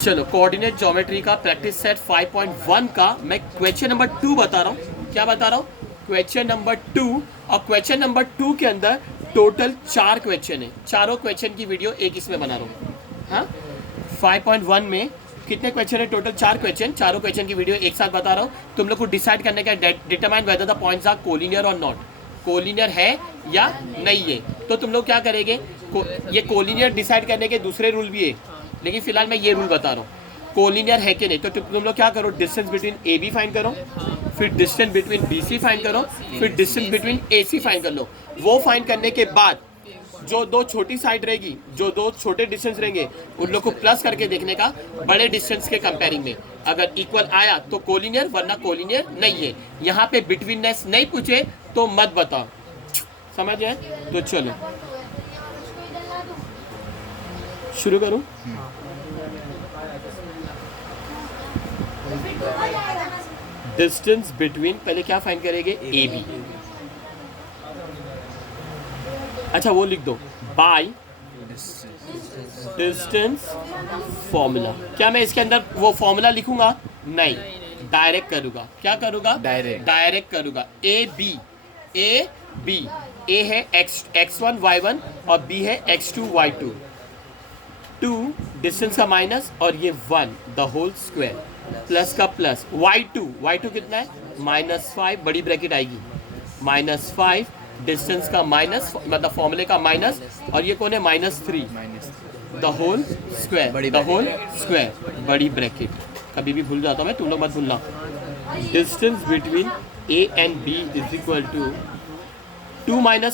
चलो coordinate geometry का practice set 5.1 का मैं क्वेश्चन नंबर 2 बता रहा हूँ। क्या बता रहा हूँ? Question number 2। और क्वेश्चन नंबर 2 के अंदर टोटल 4 क्वेश्चन है। चारों क्वेश्चन की वीडियो एक इसमें बना रहा हूँ। हाँ, 5.1 में कितने क्वेश्चन है? Total 4 question. चारों क्वेश्चन की वीडियो एक साथ बता रहा हूँ। तुम लोग को डिसाइड करने का, determine whether the points are collinear और नॉट, कोलिनियर है या नहीं है। तो तुम लोग क्या करेंगे? ये कोलिनियर डिसाइड करने के दूसरे रूल भी है, लेकिन फिलहाल मैं ये रूल बता रहा हूँ, कोलिनियर है कि नहीं। तो तुम लोग क्या करो? Distance between A B find करो, फिर distance between B C find करो, फिर distance between A C find कर लो। वो फाइंड करने के बाद जो दो छोटी साइड रहेगी, जो दो छोटे डिस्टेंस रहेंगे, उन लोग को प्लस करके देखने का बड़े डिस्टेंस के कंपेयरिंग में। अगर इक्वल आया तो कोलिनियर, वरना कोलिनियर नहीं है। यहाँ पे बिटवीननेस नहीं पूछे तो मत बताओ। समझ गए? तो चलो शुरू करूं। डिस्टेंस बिटवीन, पहले क्या फाइंड करेंगे? A B. अच्छा वो लिख दो, बाय डिस्टेंस फॉर्मूला। क्या मैं इसके अंदर वो फॉर्मूला लिखूंगा? नहीं, डायरेक्ट करूंगा। क्या करूंगा? डायरेक्ट करूंगा। A B. ए है x1 y1 और b है x2 y2। 2 डिस्टेंस का माइनस और ये 1 द होल स्क्वायर, प्लस का प्लस, y2 कितना है? -5, बड़ी ब्रैकेट आएगी, -5 डिस्टेंस का माइनस, मतलब फॉर्मूले का माइनस, और ये कौन है? -3 the whole square, the whole square, बड़ी ब्रैकेट। कभी भी भूल जाता हूँ मैं, तुम लोग मत भूलना। Distance between A and B is equal to 2 - 1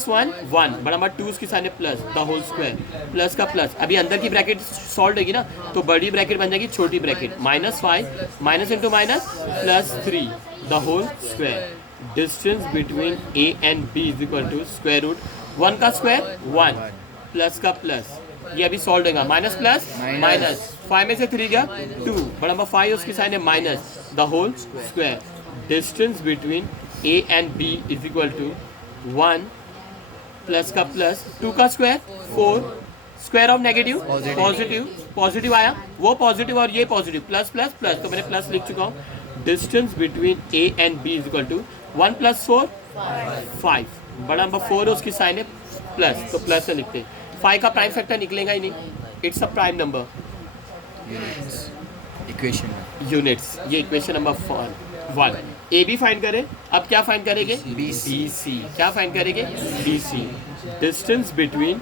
1, बड़ा नंबर 2 उसके सामने plus the whole square, plus का प्लस। अभी अंदर की ब्रैकेट सॉल्व होगी ना, तो बड़ी ब्रैकेट बन जाएगी छोटी bracket, -5 minus into minus +3 the whole square. Distance between A and B is equal to square root 1 का स्क्वायर 1 प्लस का प्लस, ये अभी सॉल्व होगा, माइनस प्लस माइनस, 5 में से 3 गया 2, बड़ा नंबर 5 उसकी साइन है minus the whole square. Distance between A and B is equal to 1 plus का प्लस 2 का square 4, square of negative positive आया, वो पॉजिटिव और ये पॉजिटिव, प्लस प्लस प्लस, तो मैंने प्लस लिख चुका हूँ। Distance between A and B is equal to 1 + 4 5, बड़ा नंबर 4 है उसकी साइन है प्लस, तो प्लस से लिखते हैं। 5 का प्राइम फैक्टर निकलेगा ही नहीं, it's a prime number. Units, ये equation number 1। A B find करें। अब क्या फाइंड करेंगे? B C. क्या फाइंड करेंगे? B C. Distance between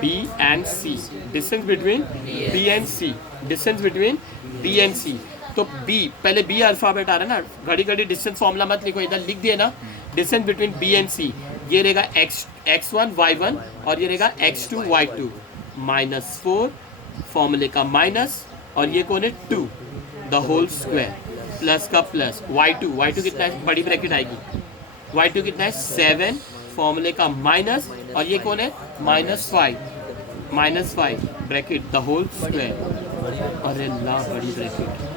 B and C, distance between B and C, distance between B and C. तो B, पहले B alphabet आ रहा है ना, घड़ी घड़ी डिस्टेंस फॉर्मूला मत लिखो, इधर लिख दिए ना। डिस्टेंस बिटवीन बी एंड सी, ये रहेगा x1 y1 और ये रहेगा x2 y2, -4 फॉर्मूले का माइनस, और ये कौन है? 2 द होल स्क्वायर, प्लस का प्लस, y2 कितना है? बड़ी ब्रैकेट आएगी, y2 कितना है? 7 फॉर्मूले का माइनस, और ये कौन है? -5 ब्रैकेट द होल स्क्वायर, अरे ला बड़ी bracket.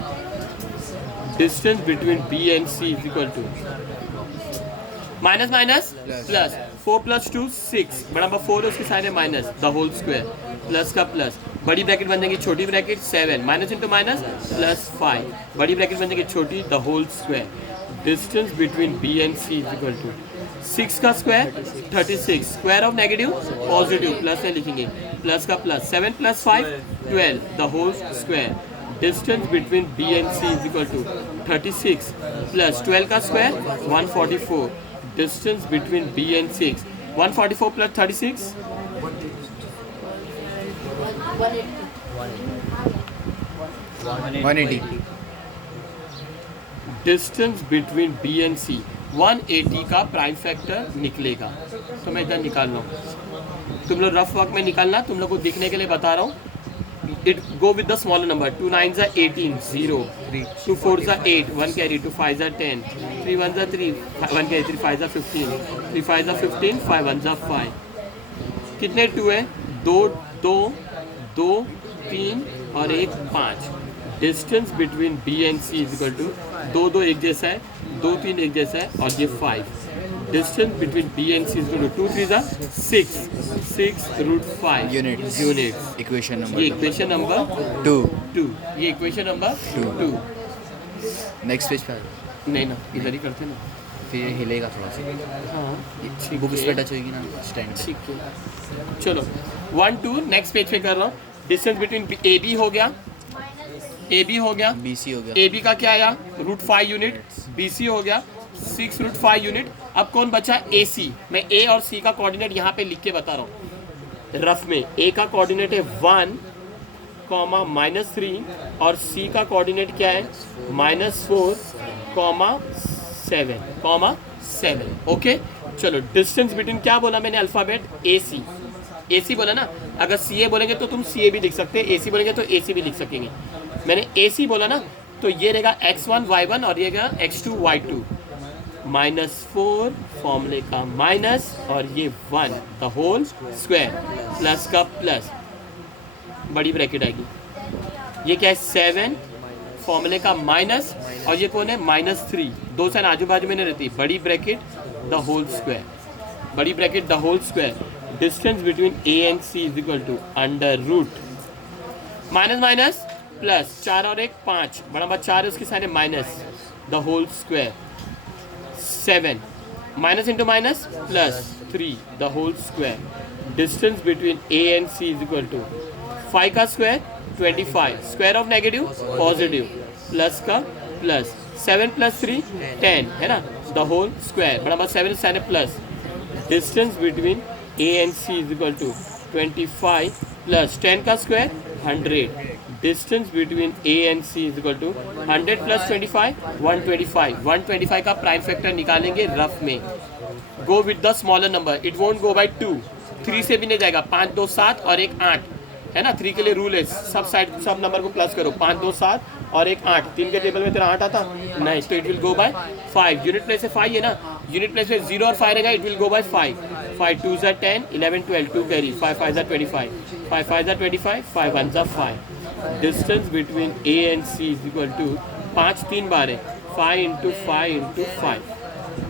Distance between B and C is equal to minus minus plus, 4 + 2 6, बड़ा नंबर 4 है उसकी साइड है minus the whole square, plus का प्लस, बड़ी ब्रैकेट बन जाएगी छोटी ब्रैकेट 7 माइनस इंटू माइनस +5, बड़ी ब्रैकेट बन जाएगी छोटी the whole square. Distance between B and C is equal to 6 का square 36, square of negative positive, plus में लिखेंगे, प्लस का plus, 7 + 5 12 the whole square. Distance between B and C is equal to 36 plus 12 का square 144। Distance between B and 6, 144 plus 36 180। Distance between B and C 180 का prime factor निकलेगा। तो मैं इधर निकाल रहा हूँ, तुम लोग रफ वर्क में निकालना, तुम लोग को दिखने के लिए बता रहा हूँ। It go with the smaller number, 2 9s are 18 0, 2 4s are 8 1 carry, 2 5s are 10, 3 1s are 3 1 carry, 3 5s are 15, 3 5s are 15, 5 1s are 5। कितने 2 है? 2 2 2 3 और 1 5। Distance between B and C is equal to 2 2 एक जैसा है, 2 3 एक जैसा है, और ये 5। distance between B and C is equal to 2 3s are 6 6 root 5 units. Units. Equation number ये equation number 2. 2, ये इक्वेशन नंबर 2। नेक्स्ट पेज पे आ जाओ। नहीं ना, इधर ही करते ना। फिर ये हिलेगा थोड़ा सा, हाँ बुक इस पे टच होगी ना स्टैंड पे। ठीक है, चलो 1 2 नेक्स्ट पेज पे कर रहा हूँ। डिस्टेंस बिटवीन ए बी हो गया, ए बी हो गया, BC हो गया, ए बी का क्या आया √5 यूनिट, बी सी हो गया 6 √5 यूनिट। अब कौन बचा ए सी। मैं ए और सी का कोऑर्डिनेट यहाँ पे लिख के बता रहा हूँ रफ में। ए का कोऑर्डिनेट है 1, -3 और सी का कोऑर्डिनेट क्या है -4, -7। ओके चलो, डिस्टेंस बिटवीन क्या बोला मैंने अल्फ़ाबेट ए सी बोला ना। अगर सी ए बोलेंगे तो तुम सी ए भी लिख सकते हैं, ए सी बोलेंगे तो ए सी भी लिख सकेंगे। मैंने ए सी बोला ना, तो ये रहेगा x1 y1 और ये रहेगा x2 y2। -4 फॉर्मूले का माइनस और ये 1 द होल स्क्वायर प्लस का प्लस, बड़ी ब्रैकेट आएगी। ये क्या है 7 फॉर्मूले का माइनस और ये कौन है -3, दो साइन आजू बाजू में नहीं रहती, बड़ी ब्रैकेट द होल स्क्वायर, बड़ी bracket the whole square. Distance between A and C is equal to under root minus minus plus 4 और 1 5, बड़ा नंबर 4 है उसके साइन है minus the whole square 7 minus into minus plus 3 the whole square. Distance between A and C is equal to 5 का square 25, square of negative positive plus का plus 7 + 3 10 है ना, the whole square, बड़ा number 7 sign है plus. Distance between A and C is equal to 25 plus 10 का square 100। Distance between A and C is equal to 100 + 25 125 का prime factor निकालेंगे rough में। Go with the smaller number, it won't go by 2, 3 से भी नहीं जाएगा, 5 2 7 और 1 8 है ना। 3 के लिए रूल है, सब साइड सब नंबर को प्लस करो, 5 2 7 और 1 8। 3 के टेबल में तेरा 8 आता नहीं, तो it will go by 5। Unit place से 5 है ना, यूनिट प्लेस में 0 और 5 रहेगा, it will go by 5। 5 2 = 10 11 12 2 carry, 5 5 = 25 5 5 = 25 5 1 = 5। Distance between A and C is equal to 5 3 बार है 5 × 5 × 5।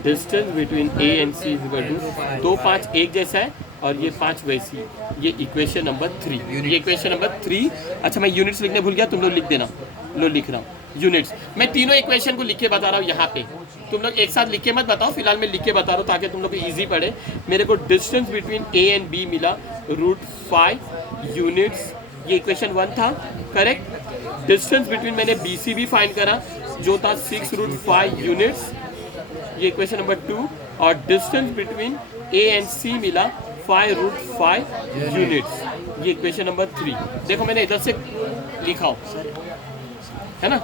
Distance between A and C is equal to 2 5 एक जैसा है और ये 5 वैसी। ये इक्वेशन नंबर 3, ये इक्वेशन नंबर 3। अच्छा मैं यूनिट्स लिखने भूल गया, तुम लोग लिख देना, लो लिख रहा हूँ यूनिट्स। मैं तीनों इक्वेशन को लिख के बता रहा हूँ यहाँ पे, तुम लोग एक साथ लिख के मत बताओ, फिलहाल मैं लिख के बता रहा हूँ ताकि तुम लोग को ईजी पड़े। मेरे को distance between A and B मिला √5 यूनिट्स, ये इक्वेशन 1 था करेक्ट। डिस्टेंस बिटवीन मैंने बी सी भी फाइंड करा जो था 6 √5 यूनिट्स, ये इक्वेशन नंबर 2। और डिस्टेंस बिटवीन ए एंड सी मिला 5 √5 यूनिट्स, ये इक्वेशन नंबर 3। देखो मैंने इधर से लिखा हो है ना,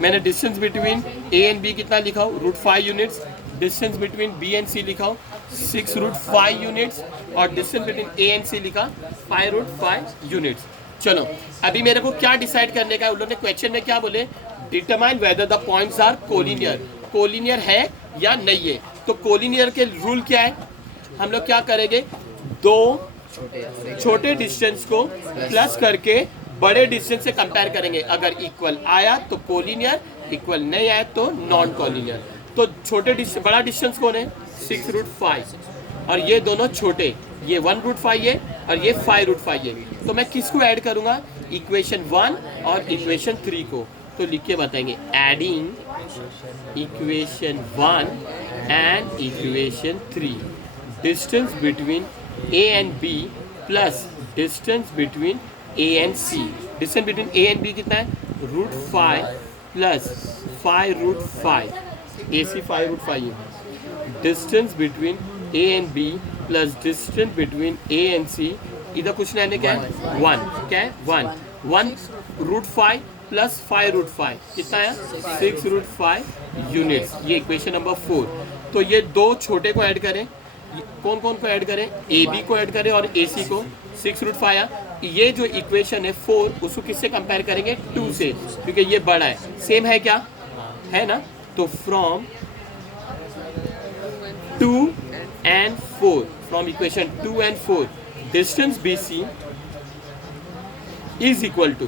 मैंने distance between A and B कितना लिखा हो √5 units, distance between B and C लिखा हो 6 √5 यूनिट्स और distance between A and C लिखा 5 √5 यूनिट्स। चलो अभी मेरे को क्या डिसाइड करने का है, उन्होंने क्वेश्चन में क्या बोले, determine whether the points are collinear, collinear है या नहीं है। तो कोलिनियर के रूल क्या है, हम लोग क्या करेंगे, दो छोटे डिस्टेंस को प्लस करके बड़े डिस्टेंस से कंपेयर करेंगे, अगर इक्वल आया तो कोलिनियर, इक्वल नहीं आया तो नॉन कोलिनियर। तो छोटे बड़ा डिस्टेंस कौन है 6 √5 और ये दोनों छोटे, ये 1 √5 है और ये 5 √5 है। तो मैं किसको ऐड करूँगा, इक्वेशन 1 और इक्वेशन 3 को, तो लिख के बताएंगे adding equation 1 and equation 3, distance between A and B plus distance between A and C. Distance between A and B कितना है √5 प्लस 5 √5, ए सी 5 √5 है। Distance between A and B plus distance between A and C, इधर कुछ नहीं, क्या है 1, क्या है 1 √5 प्लस 5 √5 कितना है 6 √5 यूनिट्स, ये इक्वेशन नंबर 4। तो ये दो छोटे को ऐड करें, कौन कौन को ऐड करें, ए बी को ऐड करें और ए सी को, 6 √5 आया। ये जो इक्वेशन है 4 उसको किससे कंपेयर करेंगे 2 से, क्योंकि ये बड़ा है, सेम है क्या है ना। तो from 2 and 4, from equation 2 and 4 distance B C is equal to,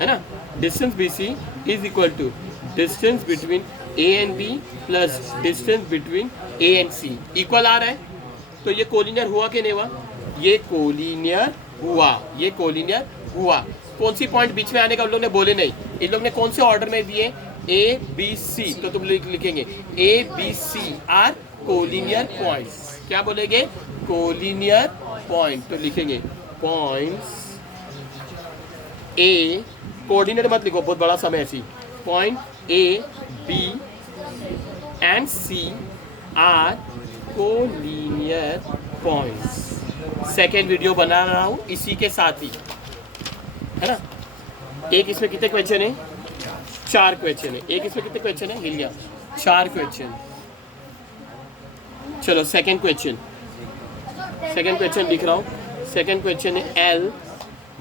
है ना, distance B C is equal to distance between A and B plus distance between A and C, equal आ रहा है। तो ये कोलिनियर हुआ कि नहीं हुआ, ये कोलिनियर हुआ, ये कोलिनियर हुआ। कौन सी पॉइंट बीच में आने का उन लोग ने बोले नहीं, इन लोग ने कौन से ऑर्डर में दिए, ए बी सी, तो तुम लिखेंगे A B C are collinear points. क्या बोलेंगे, कोलिनियर पॉइंट, तो लिखेंगे पॉइंट्स ए, कोऑर्डिनेट मत लिखो बहुत बड़ा समय ऐसी, point A B and C are collinear points. Second video बना रहा हूँ इसी के साथ ही, है ना। एक इसमें कितने क्वेश्चन है, 4 क्वेश्चन है। एक इसमें कितने क्वेश्चन है, हिल गया, 4 क्वेश्चन। चलो सेकेंड क्वेश्चन, सेकेंड क्वेश्चन लिख रहा हूँ। सेकेंड क्वेश्चन है L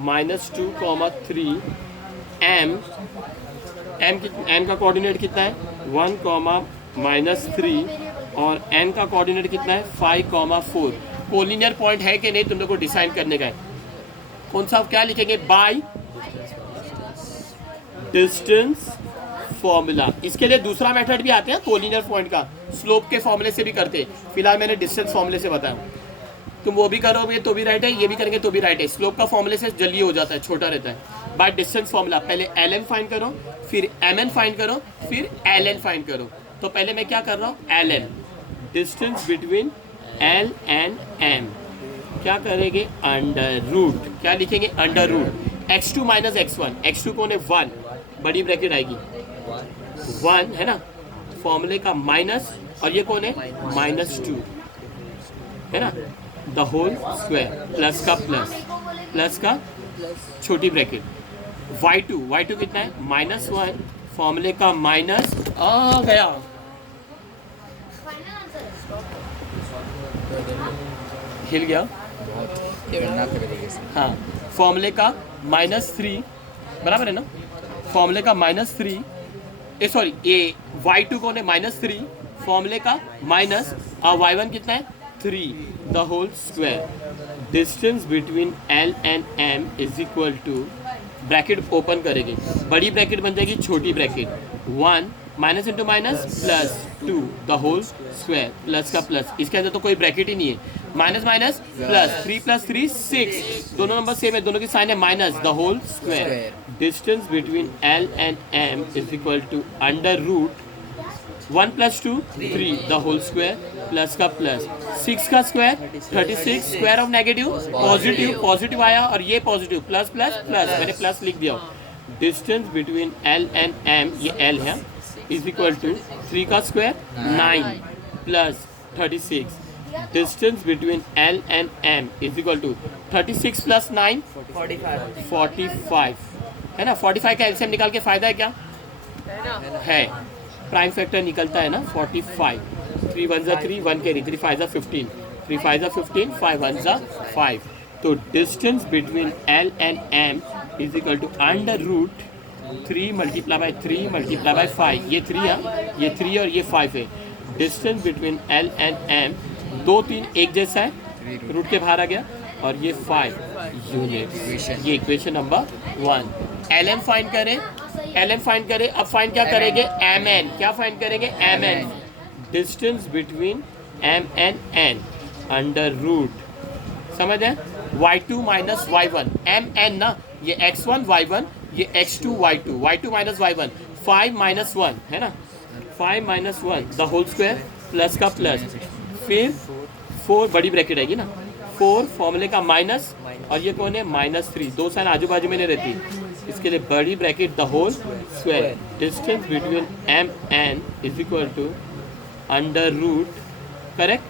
-2, 3 M, M का कोऑर्डिनेट कितना है 1, -3 और N का कोऑर्डिनेट कितना है 5, 4। कोलिनियर पॉइंट है कि नहीं तुम लोग को डिसाइड करने का है। कौन सा, क्या लिखेंगे, बाय डिस्टेंस फॉर्मूला। इसके लिए दूसरा मेथड भी आते हैं कोलिनियर पॉइंट का, स्लोप के फॉर्मूले से भी करते हैं। फिलहाल मैंने डिस्टेंस फॉर्मूले से बताया, तुम वो भी करोगे तो भी राइट है, ये भी करेंगे तो भी राइट है। स्लोप का फॉर्मूले से जल्दी हो जाता है, छोटा रहता है। बाय डिस्टेंस फॉर्मूला, पहले LM फाइंड करो, फिर MN फाइंड करो, फिर LN फाइंड करो। तो पहले मैं क्या कर रहा हूँ, LN, distance between L and M, क्या करेंगे, अंडर रूट, क्या लिखेंगे, under root x2 - x1, x2 कौन है 1, बड़ी ब्रैकेट आएगी 1, है ना, फॉर्मूले का माइनस, और ये कौन है -2, है ना, द होल स्क्वायर, प्लस का प्लस, प्लस का छोटी ब्रैकेट, y2 कितना है -1, फॉर्मूले का माइनस, आ गया, हिल गया, हाँ, फॉर्मूले का -3, बराबर है ना, फॉर्मूले का -3, सॉरी ए y2 कौन है -3, फॉर्मूले का माइनस, और y1 कितना है 3, the whole square, distance between L and M is equal to, bracket open करेंगे, बड़ी ब्रैकेट बन जाएगी छोटी bracket, 1 minus into minus plus 2 the whole square, plus का प्लस, इसके अंदर तो कोई ब्रैकेट ही नहीं है, माइनस माइनस प्लस, 3 + 3 6, दोनों नंबर सेम है, दोनों की साइन है minus, the whole square, distance between L and M is equal to under root 1 + 2 3 the whole square, plus का प्लस, 6 का square 36, square of negative positive, positive आया और ये पॉजिटिव, प्लस प्लस प्लस, मैंने प्लस लिख दिया। Distance between L and M, ये L है, इज इक्वल टू 3 का square 9 plus 36, distance between L and M is equal to 36 plus 9 45, है ना। 45 का एलसीएम निकाल के फायदा है क्या, है, प्राइम फैक्टर निकलता है ना 45, 3 × 1 = 3, 1 कैरी, 3 × 5 = 15, 3 × 5 = 15, 5 × 1 = 5। तो distance between L and M is equal to under root 3 × 3 × 5, ये 3 है, ये 3 और ये 5 है। Distance between L and M, 2 3 एक जैसा है, रूट के बाहर आ गया, और ये 5 यूनिट, ये इक्वेशन नंबर 1। LM फाइंड करें, LM फाइंड करें, अब फाइंड क्या करेंगे, MN, क्या फाइंड करेंगे, MN, distance between M and N under root, समझ है, y2 - y1, MN ना, ये x1 y1, ये x2 y2, y2 - y1, 5 - 1, है ना, 5 - 1 द होल स्क्वायर, प्लस का प्लस, फिर 4 बड़ी ब्रैकेट आएगी ना, 4 फॉर्मूले का माइनस, और ये कौन है -3, 2 साइन आजू बाजू में नहीं रहती, इसके लिए बड़ी bracket the whole square, distance between M N is equal to under root, correct,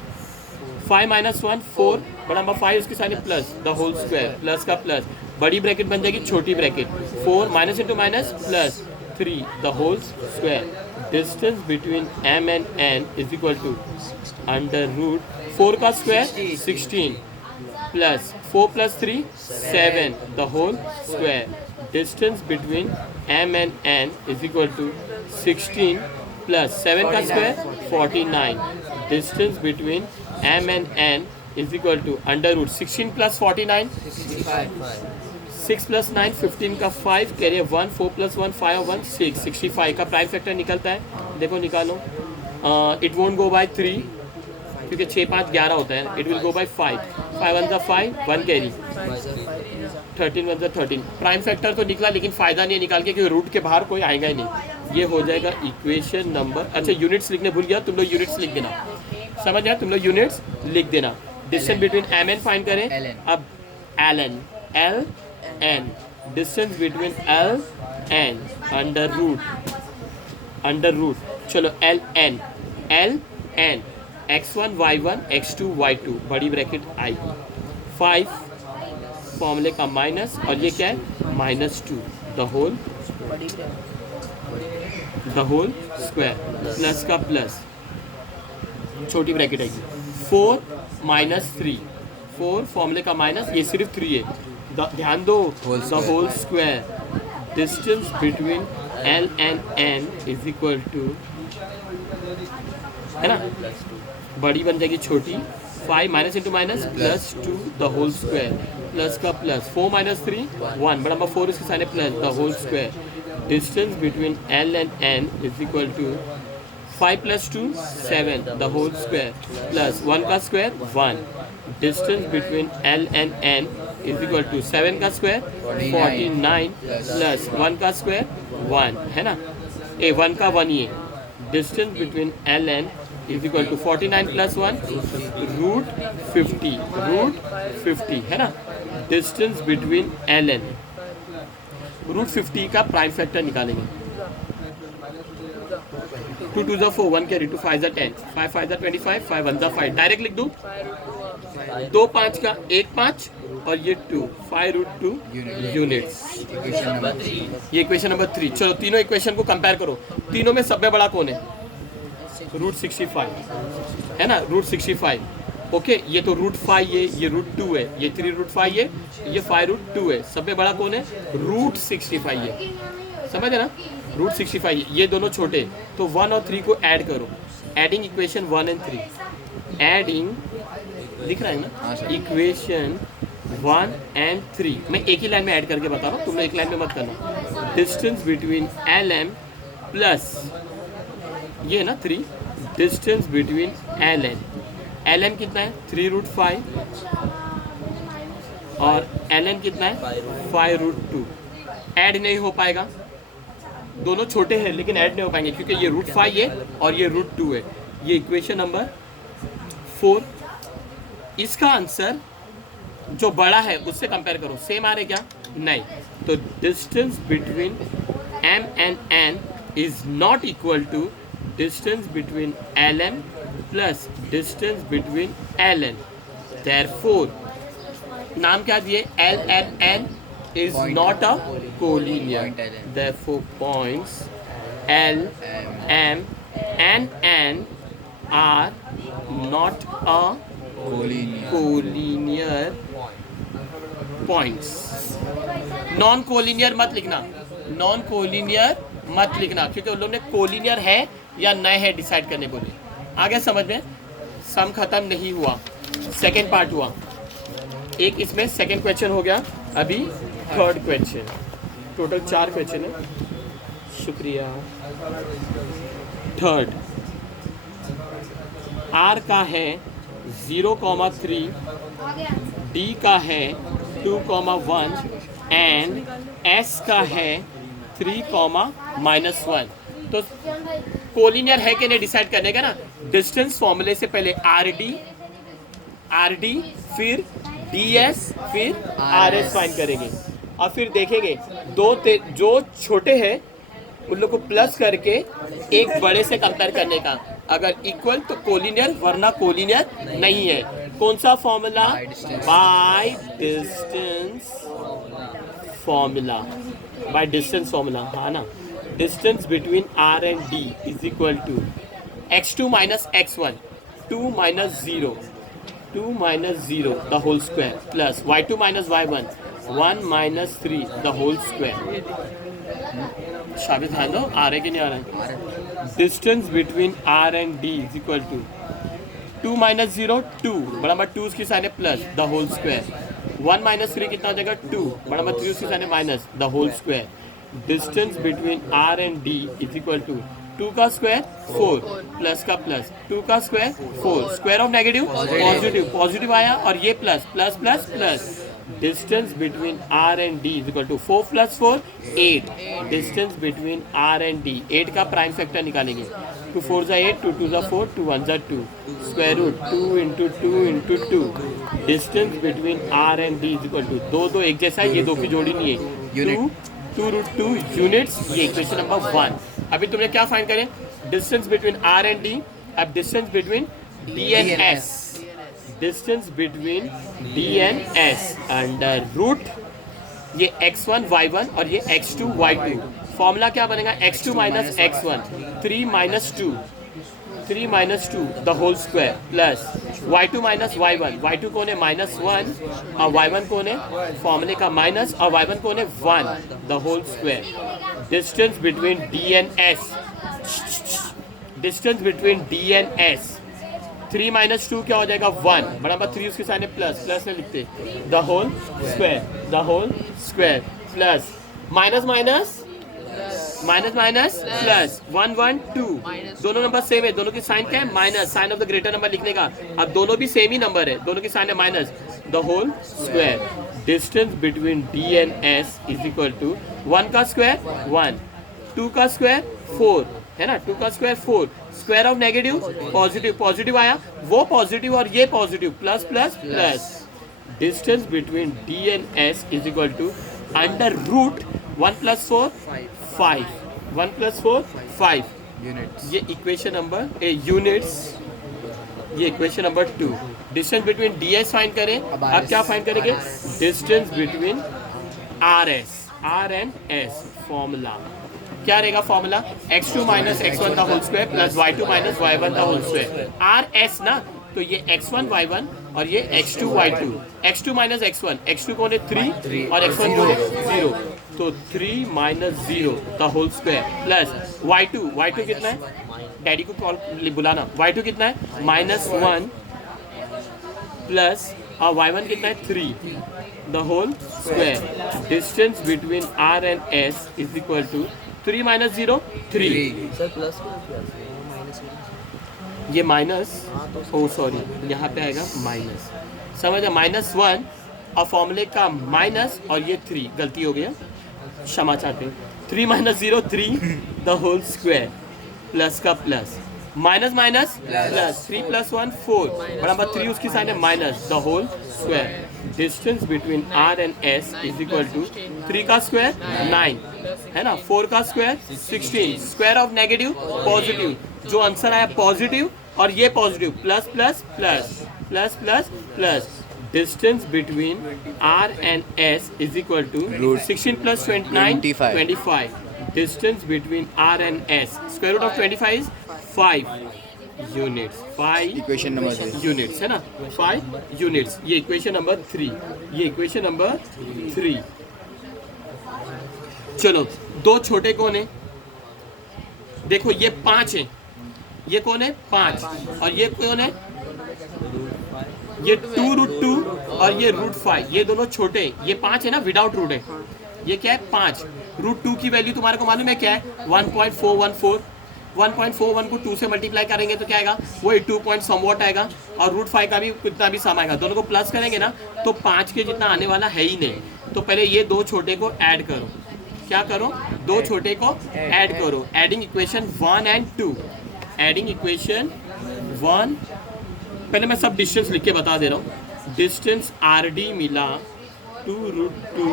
5 - 1 4, बड़ा नंबर 5 उसकी sign plus the whole square, plus का प्लस, बड़ी ब्रैकेट बन जाएगी छोटी bracket, 4 minus into minus plus 3 the whole square, distance between M and N is equal to under root 4 का square 16 plus 4 + 3 7 the whole square, distance between M and N is equal to 16 plus 7 का square 49, distance between M and N is equal to under root 16 + 49 6 + 9 15 का 5 career 1, 4 + 1 5 और 1 6, 65 का prime factor निकलता है, देखो निकालो, it won't go bye 3 क्योंकि 6 5 11 होता है, it will go by 5, 5 × 1 = 5, 1 carry 13 one 13। Prime factor तो निकला, लेकिन फ़ायदा नहीं है निकाल के, क्योंकि रूट के बाहर कोई आएगा ही नहीं। ये हो जाएगा इक्वेशन नंबर, अच्छा यूनिट्स लिखने भूल गया, तुम लोग यूनिट्स लिख देना, समझ गया, तुम लोग यूनिट्स लिख देना। Distance between M N find करें। अब L N, L N, distance between L N under root, चलो L N x1 y1 x2 y2 बड़ी ब्रैकेट आएगी, 5 फॉर्मूले का माइनस, और ये क्या है -2 द होल स्क्वायर, प्लस का प्लस, छोटी ब्रैकेट आएगी, 4 -3, 4 फॉर्मूले का माइनस, ये सिर्फ 3 है, ध्यान दो, the whole square, distance between L and N is equal to, है ना, बड़ी बन जाएगी छोटी, 5 minus into minus plus 2 the whole square, plus का प्लस, 4 - 3 1, बड़ा नंबर 4 इसके सामने plus the whole square, distance between L and N is equal to 5 + 2 7 the whole square, plus 1 का square 1, distance between L and N is equal to 7 का square 49 plus 1 का square 1, है ना, 1 का 1 ये, distance between L N is equal to 49 + 1 root 50, है ना, distance between L N, root 50 का प्राइम फैक्टर निकालेंगे, 2 2 4 1 कैरी, 2 5 10, 5 5 25, 5 1 5, डायरेक्ट लिख दूँ, 2 5 का 1 5 और ये 2, 5√2 यूनिट्स, ये इक्वेशन नंबर 3। चलो तीनों इक्वेशन को कंपेयर करो, तीनों में सबसे बड़ा कौन है, √65, है ना, √65, ओके, ये तो √5 है, ये √2 है, ये 3√5 है, ये 5√2 है, सबसे बड़ा कौन है, √65 है, समझ है ना, √65 है, ये दोनों छोटे, तो 1 और 3 को ऐड करो, एडिंग इक्वेशन 1 and 3, एडिंग दिख रहा है ना, इक्वेशन 1 and 3, मैं एक ही लाइन में ऐड करके बता रहा हूँ, तुम लोग एक लाइन में मत करना, distance between L M plus ये है ना 3, डिस्टेंस बिटवीन एल एन कितना है 3√5 और एल एन कितना है 5√2, ऐड नहीं हो पाएगा, दोनों छोटे हैं लेकिन ऐड नहीं हो पाएंगे क्योंकि ये √5 है और ये √2 है, ये इक्वेशन नंबर 4। इसका आंसर जो बड़ा है उससे कंपेयर करो, सेम आ रहे क्या, नहीं, तो distance between M and N is not equal to distance between L M plus distance between L N, therefore नाम क्या दिए, L and N is not a collinear, therefore points L M and N are not a collinear points. Non collinear मत लिखना, non collinear मत लिखना, क्योंकि उन लोगों ने कोलिनियर है या नए है डिसाइड करने बोले। आगे समझ में, सम खत्म नहीं हुआ, सेकेंड पार्ट हुआ, एक इसमें सेकेंड क्वेश्चन हो गया, अभी थर्ड क्वेश्चन, टोटल 4 क्वेश्चन है, शुक्रिया। थर्ड, आर का है 0,3, डी का है 2,1 एंड एस का है 3,-1, तो कोलिनियर है कि नहीं डिसाइड करने का ना, डिस्टेंस फॉर्मूले से पहले आर डी फिर ds फिर rs फाइंड करेंगे और फिर देखेंगे जो छोटे हैं उन लोग को प्लस करके एक बड़े से कंपेयर करने का, अगर इक्वल तो कोलिनियर वरना कोलिनियर नहीं है। कौन सा फॉर्मूला, बाय डिस्टेंस फॉर्मूला, हाँ ना, distance between r and d is equal to x2 minus x1, 2 minus 0 the whole square plus y2 minus y1, 1 minus 3 the whole square. शाबित है दो, आ रहे कि नहीं आ रहे, distance between r and d is equal to 2 minus 0 2, बड़ा नंबर 2 उसकी sign plus the whole square, 1 minus 3 कितना हो जाएगा 2, बड़ा नंबर 3 उसकी sign minus the whole square, distance between r and d is equal to 2 का स्क्वायर 4 प्लस का plus 2 का square 4, square of negative positive आया और ये plus plus plus plus, distance between R and D is equal to 4 + 4 8. Distance between R and D, 8 का prime factor निकालेंगे. 2 4 ज़ा 8, 2 2 ज़ा 4, 2 1 ज़ा 2. Square root 2 × 2 × 2. Distance between R and D is equal to, दो एक जैसा है, ये दो की जोड़ी नहीं है. 2 √2 यूनिट्स. ये इक्वेशन नंबर 1. अभी तुमने क्या फाइंड करें? Distance between R and D. अब distance between D and S, distance between D and S under root ये x1 y1 और ये x2 y2. फॉर्मूला क्या बनेगा? x2 - x1, 3 - 2, 3 - 2 the whole square plus y2 - y1. y2 कौन है? -1 और y1 कौन है? फॉर्मूले का माइनस, और y1 कौन है? 1 the whole square. Distance between D and S, distance between D and S. 3 - 2 क्या हो जाएगा? 1 बराबर 3 उसके सामने प्लस में लिखते the whole square plus minus plus 1 1 2. दोनों नंबर सेम है, दोनों की साइन क्या है? Minus. Sign of the greater number लिखने का. अब दोनों भी सेम ही नंबर है, दोनों की साइन है minus. The whole square. Distance between D and S is equal to 1 का स्क्वायर 1, 2 का स्क्वायर 4 है ना, 2 का square 4. Square of negative positive आया, वो पॉजिटिव और ये positive, plus plus plus. Distance between D and S is equal to under root 1 + 4 5, 1 + 4 5 units. ये इक्वेशन नंबर यूनिट्स. ये equation number 2. Distance between D S find करें. अब क्या find करेंगे? Distance between R and S. Formula क्या रहेगा? Formula x2 - x1 का whole square plus y2 - y1 का होल स्क्वायर. आर एस ना, तो ये x1 y1 और ये x2 y2. x2 - x1 कौन है? 3 और x1 कौन है? 0. तो 3 - 0 the whole square plus y2 कितना है? डैडी को कॉल बुलाना. y2 कितना है? -1 प्लस और y1 कितना है? 3 the whole square. Distance between R and S is equal to 3 - 0 3. ये माइनस, ओ सॉरी, यहाँ पे आएगा माइनस. समझ -1 और फॉर्मूले का माइनस और ये 3. गलती हो गया, क्षमा चाहते हैं. 3 - 0 3 द होल स्क्वायर प्लस का प्लस माइनस प्लस 3 + 1 4 बराबर 3 उसकी साइन है minus the whole square. Distance between R and S is equal to 3 का स्क्वायर 9 है ना, 4 का square 16. Square of negative positive, जो आंसर आया पॉजिटिव और ये positive, plus plus plus plus plus plus. Distance between R and S is equal to 16 + 29 25. Distance between R and S, square root of 25 is 5 units. 5 equation number 3 units है ना, 5 units. ये equation number 3. ये equation number 3. चलो, दो छोटे कौन है? देखो ये 5 है, ये कौन है? 5. और ये कौन है? ये 2√2 और ये √5. ये दोनों छोटे, ये 5 है ना, विदाउट रूट है. ये क्या है? 5. √2 की वैल्यू तुम्हारे को मालूम है क्या है? 1.414. 1.41 को 2 से मल्टीप्लाई करेंगे तो क्या आएगा? वही 2 पॉइंट समवॉट आएगा. और √5 का भी कितना भी सम आएगा. दोनों को प्लस करेंगे ना तो 5 के जितना आने वाला है ही नहीं. तो पहले ये दो छोटे को ऐड करो. क्या करो? दो छोटे को ऐड करो. Adding equation 1 and 2. Adding equation 1. पहले मैं सब डिस्टेंस लिख के बता दे रहा हूँ. डिस्टेंस आर डी मिला 2√2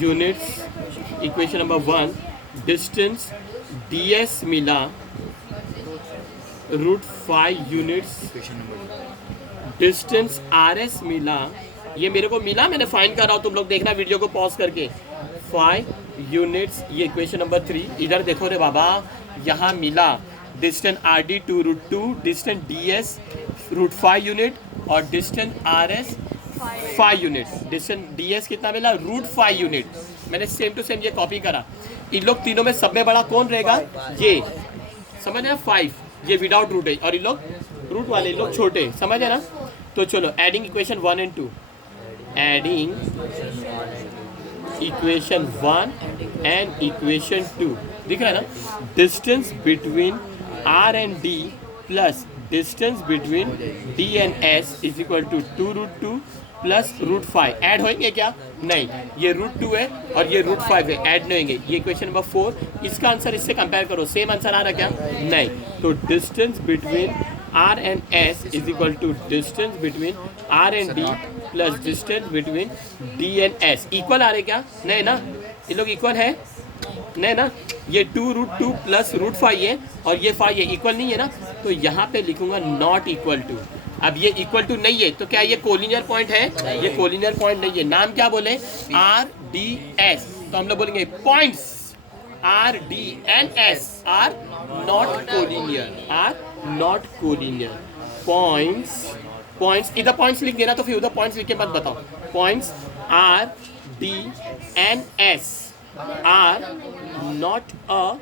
units, equation number 1. Distance D S मिला √5 यूनिट्स. डिस्टेंस आर एस मिला, ये मेरे को मिला, मैंने फाइंड कर रहा हूँ, तुम लोग देखना वीडियो को पॉज करके. 5 यूनिट्स. ये इक्वेशन नंबर 3. इधर देखो रे बाबा, यहाँ मिला distance R D 2√2, distance D S √5 unit और distance R S 5 unit. Distance D S कितना मिला? √5 यूनिट. मैंने सेम टू सेम ये कॉपी करा. इन लोग तीनों में सब में बड़ा कौन रहेगा? ये समझ है 5. ये विदाउट रूट है और इन लोग रूट वाले, इन लोग छोटे. समझ है ना. तो चलो, adding equation 1 and 2. Adding equation 1 and equation 2. दिख रहा है ना. Distance between R and D plus distance between D and S is equal to 2√2 plus root 5 add होंगे क्या? नहीं, ये रूट 2 है और ये रूट 5 है, ऐड नहीं होंगे। ये क्वेश्चन नंबर 4। इसका आंसर इससे कंपेयर करो, सेम आंसर आ रहा क्या? नहीं। तो distance between R and S is equal to distance between R and D plus distance between D and S। Equal आ रहे क्या? नहीं ना, ये लोग इक्वल है नहीं ना। ये 2√2 प्लस रूट 5 है और ये 5 है, इक्वल नहीं है ना। तो यहाँ पे लिखूंगा नॉट इक्वल टू। अब ये इक्वल टू नहीं है तो क्या ये कोलिनियर पॉइंट है? ये कोलिनियर पॉइंट नहीं है। नाम क्या बोले? RDS। तो हम लोग बोलेंगे points RD and S are not collinear, are not collinear. Points इधर पॉइंट्स लिख देना, तो फिर उधर पॉइंट्स लिख के मत बताओ। Points RD and S are not a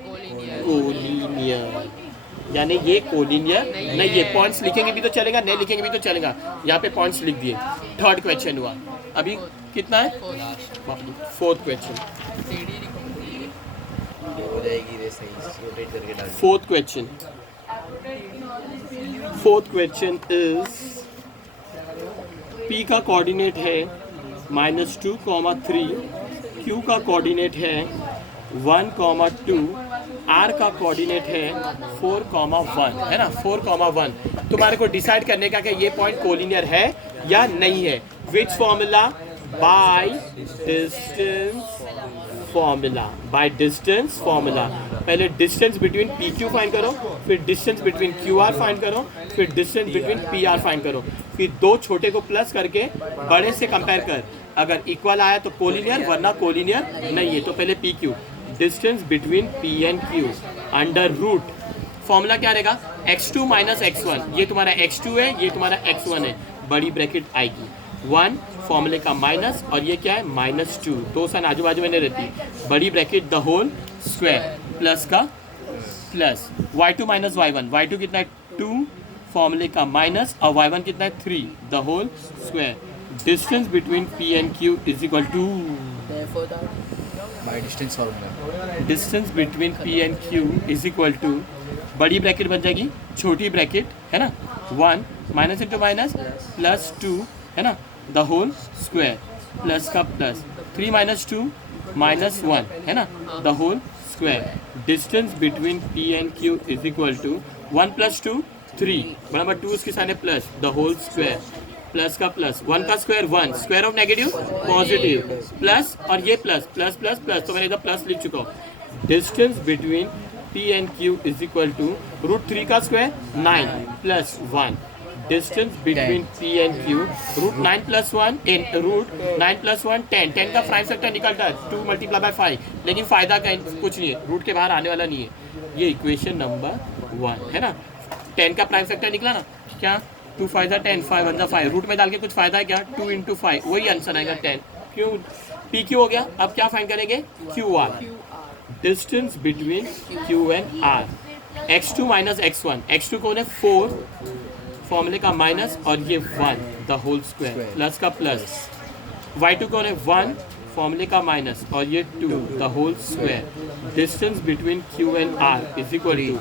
collinear, यानी ये कोलिनियर नहीं। ये पॉइंट्स लिखेंगे भी तो चलेगा, नहीं लिखेंगे भी तो चलेगा। यहाँ पे पॉइंट्स लिख दिए। थर्ड क्वेश्चन हुआ। अभी कितना है? Fourth question. Fourth question is P का कोऑर्डिनेट है -2, 3, Q का कोऑर्डिनेट है 1, 2, R का कोऑर्डिनेट है 4, 1 है ना, 4, 1। तुम्हारे को डिसाइड करने का कि ये पॉइंट कोलिनियर है या नहीं है। Which formula? Bye distance formula. पहले डिस्टेंस बिटवीन PQ फाइंड करो, फिर डिस्टेंस बिटवीन QR फाइंड करो, फिर डिस्टेंस बिटवीन PR फाइंड करो, फिर दो छोटे को प्लस करके बड़े से कंपेयर कर। अगर इक्वल आया तो कोलिनियर, वरना कोलिनियर नहीं है। तो पहले PQ, distance between P and Q under root. Formula क्या रहेगा? x2 minus x1। ये तुम्हारा x2 है, ये तुम्हारा x1 है। बड़ी ब्रैकेट आएगी 1 फॉर्मूले का माइनस, और ये क्या है? -2। दो सन आजू बाजू में नहीं रहती। बड़ी bracket the whole square plus का plus y2 minus y1। y2 कितना है? 2 फॉर्मूले का माइनस, और y1 कितना है? 3 the whole square. Distance between P and Q is equal to by distance formula. Distance between P and Q is equal to, बड़ी bracket बन जाएगी छोटी ब्रैकेट है ना, 1 माइनस इंटू माइनस प्लस 2 है ना, द होल स्क्वायर प्लस का plus 3 minus 2 minus 1 है ना, the whole square. Distance between P and Q is equal to 1 plus 2 3 बराबर 2 उसके सामने plus the whole square plus का प्लस 1 का square 1, square of negative positive plus, और ये प्लस प्लस प्लस प्लस, तो मैंने इधर प्लस लिख चुका हूँ। Distance between P and Q is equal to √3 का square 9 plus 1। Distance between P and Q √9 plus 1 इन √9 प्लस 1 10। 10 का प्राइम फैक्टर निकलता है 2 × 5, लेकिन फायदा का कुछ नहीं है, रूट के बाहर आने वाला नहीं है। ये इक्वेशन नंबर 1 है ना। 10 का प्राइम फैक्टर निकला ना, क्या 2 5 10, 5 1 5। रूट में डाल के कुछ फायदा है क्या? 2 × 5, वही आंसर आएगा 10। क्यों? PQ हो गया। अब क्या फाइंड करेंगे? QR। Distance between Q and R, x2 minus x1। x2 कौन है? 4 फॉर्मूले का माइनस, और ये 1 द होल स्क्वायर प्लस का प्लस। y2 कौन है? 1 फॉर्मूले का माइनस, और ये 2 the whole square. Distance between Q and R is equal to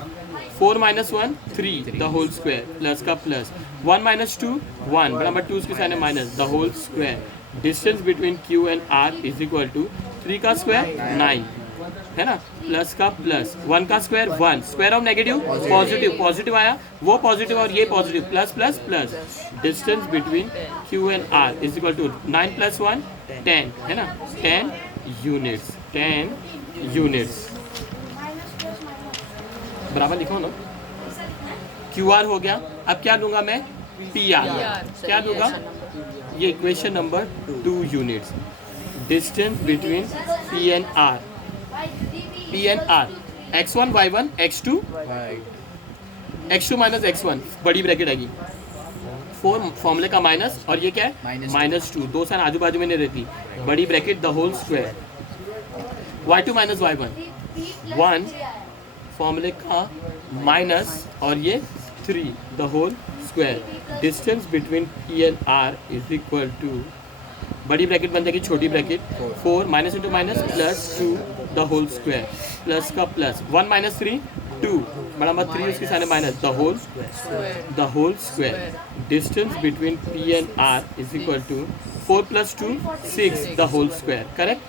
4 minus 1 3 the whole square plus का प्लस 1 माइनस 2 1 बराबर 2 उसके सामने minus the whole square. Distance between Q and R is equal to 3 का square 9 है ना, plus का plus 1 का square 1, square of negative positive, positive आया, वो पॉजिटिव और ये positive, plus plus plus. Distance between Q and R is equal to 9 plus 1 10 है ना, 10 यूनिट्स, 10 यूनिट्स बराबर लिखो ना। QR हो गया। अब क्या लूँगा मैं? PR। क्या लूँगा? ये equation number 2 units. Distance between P and R, P and R x1 y1 x2 minus x1 बड़ी ब्रैकेट आएगी 4 फॉर्मूले का माइनस, और ये क्या है? -2। दो साइन आजू बाजू में नहीं रहती। बड़ी bracket the whole square y2 minus y1 1 फॉर्मूले का माइनस, और ये 3 the whole square. Distance between P and R is equal to, बड़ी ब्रैकेट बन जाएगी छोटी bracket 4 minus into minus plus 2 the whole square plus का प्लस 1 माइनस 3 2 बड़ा नंबर 3 उसके सामने minus the whole square distance between P and R is equal to 4 + 2 6 the whole square correct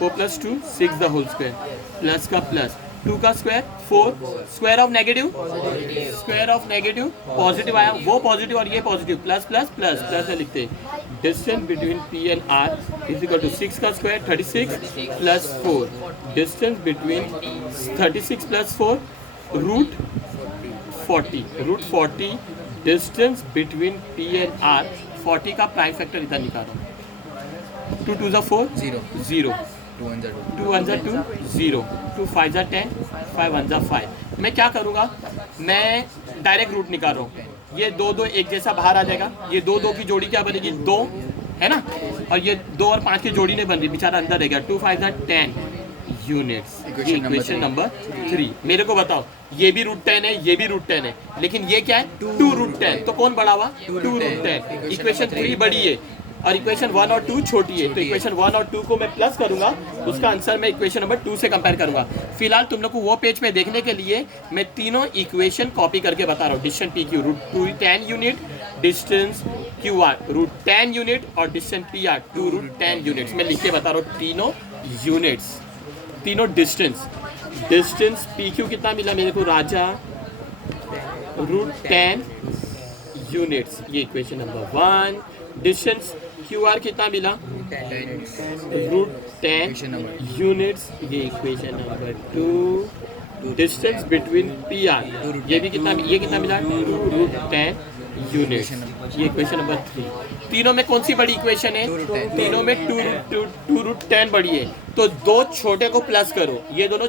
4 + 2 6 the whole square plus का plus 2 का square 4 square of negative positive आया वो positive और ये positive plus plus plus plus में लिखते हैं distance between P and R is equal to 6 का square 36 plus 4 distance between 36 plus 4 root 40 distance between P and R 40 का प्राइम फैक्टर इधर निकाल रहा हूँ 2 2 4 0 2 1 2 1 2 0 2 5 10 5 1 5 मैं क्या करूँगा मैं डायरेक्ट रूट निकाल रहा हूँ ये दो दो एक जैसा बाहर आ जाएगा ये दो दो की जोड़ी क्या बनेगी 2 है ना और ये 2 और 5 की जोड़ी नहीं बन रही बेचारा अंदर रह गया 2 5 10 यूनिट्स ये इक्वेशन नंबर 3 मेरे को बताओ ये भी रूट 10 है ये भी रूट 10 है लेकिन ये क्या है 2 रूट 10 तो कौन बड़ा हुआ 2 रूट 10 इक्वेशन 3 बड़ी है और इक्वेशन 1 और 2 छोटी है तो इक्वेशन 1 और 2 को मैं प्लस करूंगा उसका आंसर मैं इक्वेशन नंबर 2 से कंपेयर करूंगा फिलहाल तुम लोग को वो पेज पे देखने के लिए मैं तीनों इक्वेशन कॉपी करके बता रहा हूँ distance P Q root 10 unit distance Q R root 10 unit और distance P R 2 root 10 units मैं लिख के बता रहा हूँ तीनों यूनिट्स तीनों डिस्टेंस पी क्यू कितना मिला मेरे को राजा रूट 10 यूनिट्स ये equation number 1 distance Q are कितना मिला रूट 10 यूनिट्स ये equation number 2 distance between P R ये कितना मिला 2 रूट 10 यूनिट्स ये इक्वेशन नंबर 3 तीनों में कौन सी बड़ी इक्वेशन है तीनों में 2 रूट 10 बड़ी है तो दो छोटे को प्लस करो ये दोनों